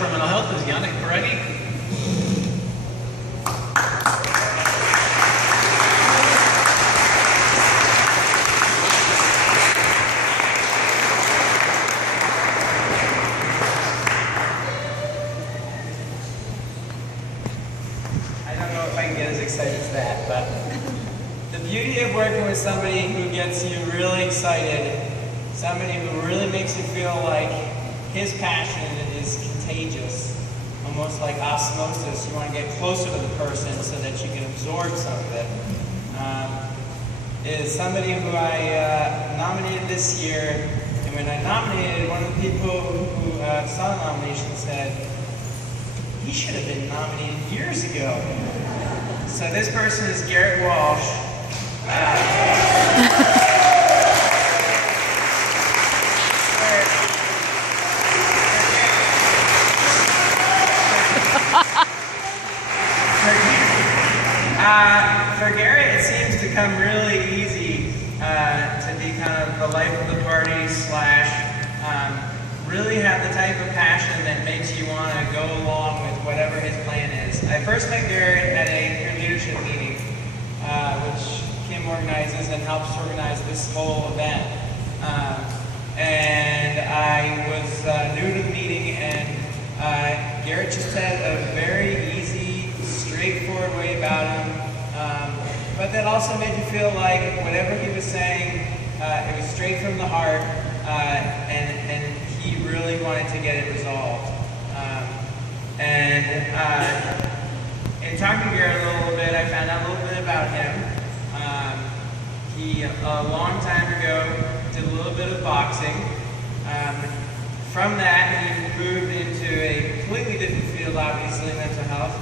for Mental Health is Yannick Peretti. I don't know if I can get as excited as that, but the beauty of working with somebody who gets you really excited, somebody who really makes you feel like his passion is contagious, almost like osmosis. You want to get closer to the person so that you can absorb some of it. Is somebody who I nominated this year, and when I nominated, one of the people who saw the nomination said, he should have been nominated years ago. So this person is Garrett Walsh. For Garrett, it seems to come really easy to be kind of the life of the party slash really have the type of passion that makes you want to go along with whatever his plan is. I first met Garrett at a peer leadership meeting, which Kim organizes and helps organize this whole event. And I was new to the meeting, and Garrett just had a very easy, straightforward way about him. But that also made you feel like whatever he was saying, it was straight from the heart, and he really wanted to get it resolved. In talking to Garrett a little bit, I found out a little bit about him. He, a long time ago, did a little bit of boxing. From that, he moved into a completely different field, obviously, mental health.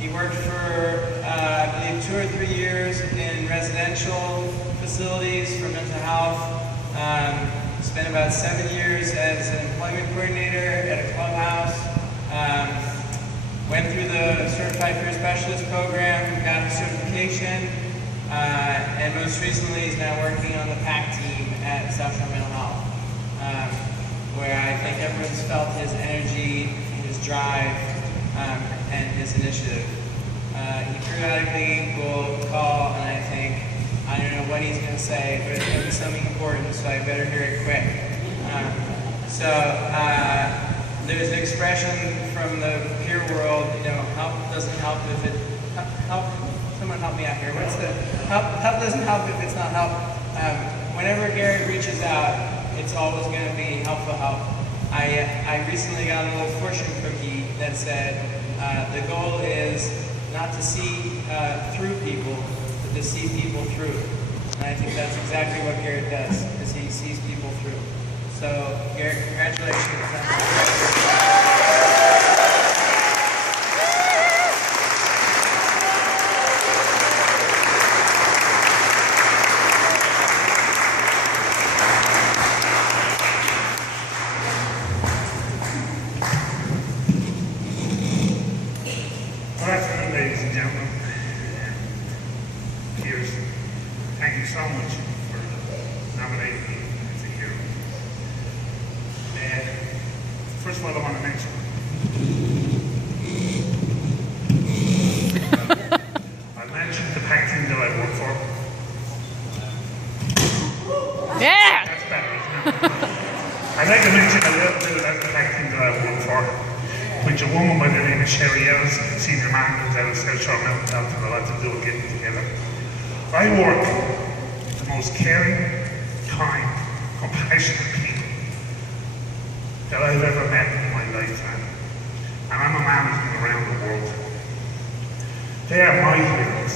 He worked for, I believe, 2 or 3 years in residential facilities for mental health. Spent about 7 years as an employment coordinator at a clubhouse. Went through the Certified Peer Specialist program, got a certification, and most recently is now working on the PAC team at South Shore Mental Health, where I think everyone's felt his energy, his drive, and his initiative. He periodically will call, and I think, I don't know what he's going to say, but it's going to be something important, so I better hear it quick. There's an expression from the peer world, you know, help doesn't help if it, someone help me out here. What's the, help doesn't help if it's not help. Whenever Garrett reaches out, it's always going to be helpful help. I recently got a little fortune cookie that said, the goal is not to see through people, but to see people through. And I think that's exactly what Garrett does, is he sees people through. So, Garrett, congratulations. Good afternoon, ladies and gentlemen. Peers, thank you so much for nominating me as a hero. First of all, I want to mention I mentioned the PAC team that I work for. Yeah! That's better, isn't it? I'd like to mention a little bit about the PAC team that I work for, which a woman by the name of Sherry Ellis, senior manager out of South Shore Mental Health, and a lot to do with getting together. I work with the most caring, kind, compassionate people that I've ever met in my lifetime. And I'm a man who's been around the world. They are my heroes,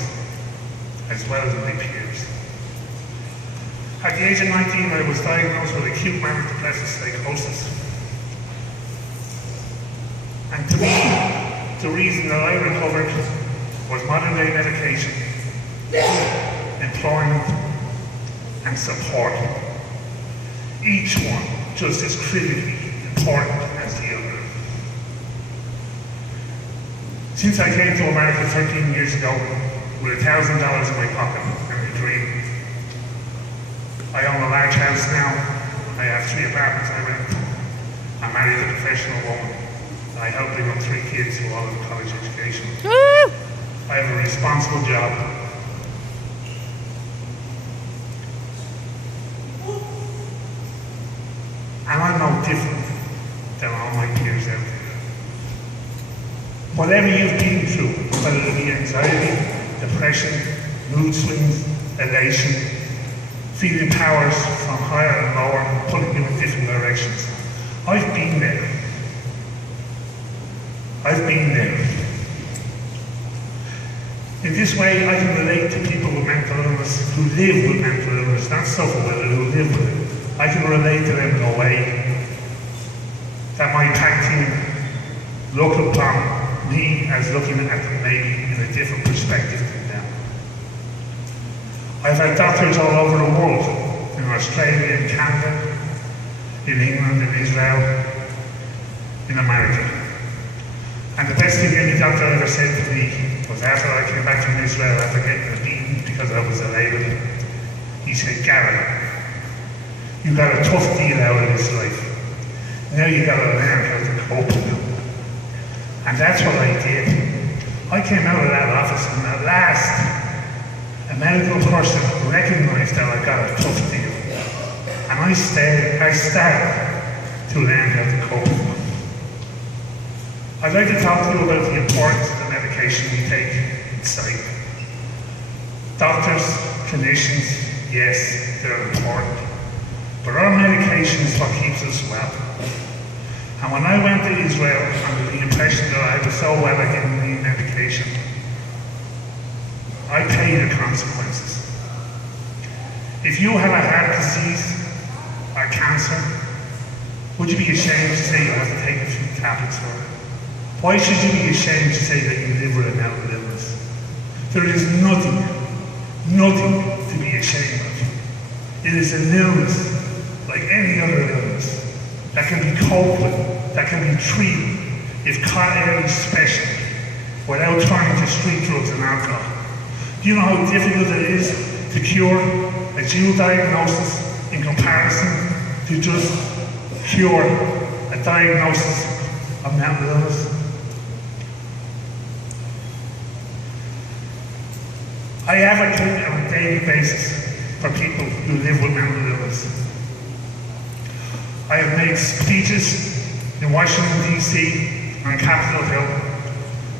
as well as my peers. At the age of 19, I was diagnosed with acute manic depressive psychosis. And to me, the reason that I recovered was modern day medication, employment, and support. Each one just as critically important as the other. Since I came to America 13 years ago with $1,000 in my pocket and a dream, I own a large house now. I have 3 apartments I rent. I'm married to a professional woman. I help bring up 3 kids who all have college education. Woo! I have a responsible job. And I'm no different than all my peers out there. Whatever you've been through, whether it be anxiety, depression, mood swings, elation, feeling powers from higher and lower, pulling you in different directions. I've been there. I've been there. In this way, I can relate to people with mental illness who live with mental illness, not suffer with it, who live with it. I can relate to them in a way that my pack team look upon me as looking at them maybe in a different perspective than them. I've had doctors all over the world, in Australia, in Canada, in England, in Israel, in America. And the best thing any doctor ever said to me was after I came back from Israel after getting a beating because I was a label, he said, Garrett, you got a tough deal out of this life. Now you got to learn how to cope with it. And that's what I did. I came out of that office and at last, a medical person recognized that I got a tough deal. And I started to learn how to cope with it. I'd like to talk to you about the importance of the medication we take in psych. Doctors, clinicians, yes, they're important. But our medication is what keeps us well. And when I went to Israel, under the impression that I was so well at getting the medication, I paid the consequences. If you have a heart disease or cancer, would you be ashamed to say you have to take a few tablets for it? Why should you be ashamed to say that you live with a mental illness? There is nothing to be ashamed of. It is an illness like any other illness that can be coped with, that can be treated if caught early special without turning to street drugs and alcohol. Do you know how difficult it is to cure a dual diagnosis in comparison to just cure a diagnosis of mental illness? I advocate on a daily basis for people who live with mental illness. I have made speeches in Washington, D.C. on Capitol Hill.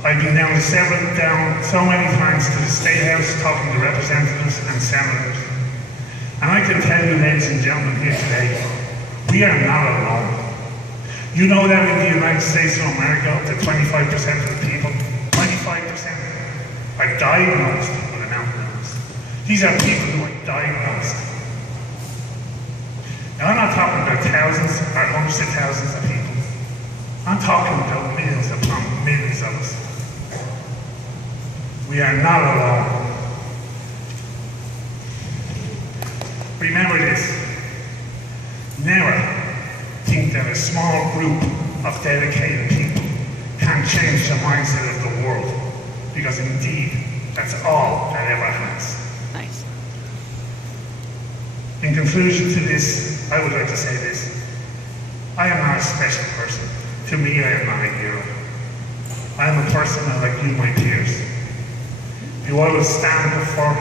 I've been down so many times to the State House talking to representatives and senators. And I can tell you, ladies and gentlemen, here today, we are not alone. You know that in the United States of America, up to 25% of the people, 25% are diagnosed with a mental illness. These are people who are diagnosed. Now, I'm not talking about thousands or hundreds of thousands of people. I'm talking about millions upon millions of us. We are not alone. Remember this. Never think that a small group of dedicated people can change the mindset of the world, because indeed, that's all that ever has. Nice. In conclusion to this, I would like to say this. I am not a special person. To me, I am not a hero. I am a person like you, my peers, who I will stand before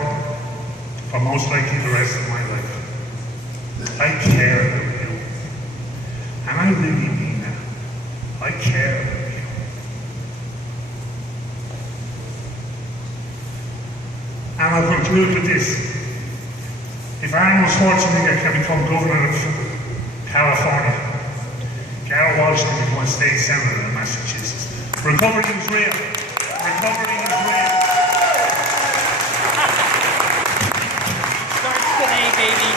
for most likely the rest of my life. I care about you. And I really mean that. I care about you. And I'll conclude with this. If Arnold Schwarzenegger can become governor of California, Garrett Walsh can become a state senator in Massachusetts. Recovery is real. Recovery is real. Starts today, baby.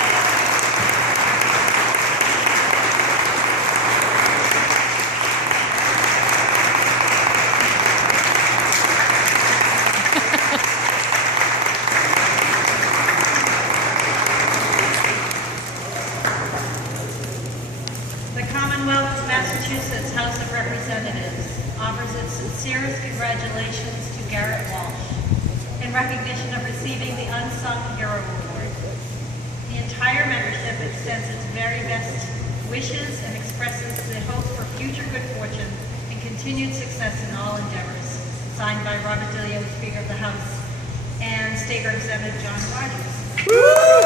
Massachusetts House of Representatives offers its sincerest congratulations to Garrett Walsh in recognition of receiving the Unsung Hero Award. The entire membership extends its very best wishes and expresses the hope for future good fortune and continued continued success in all endeavors. Signed by Robert DeLeo, Speaker of the House, and State Representative John Rogers.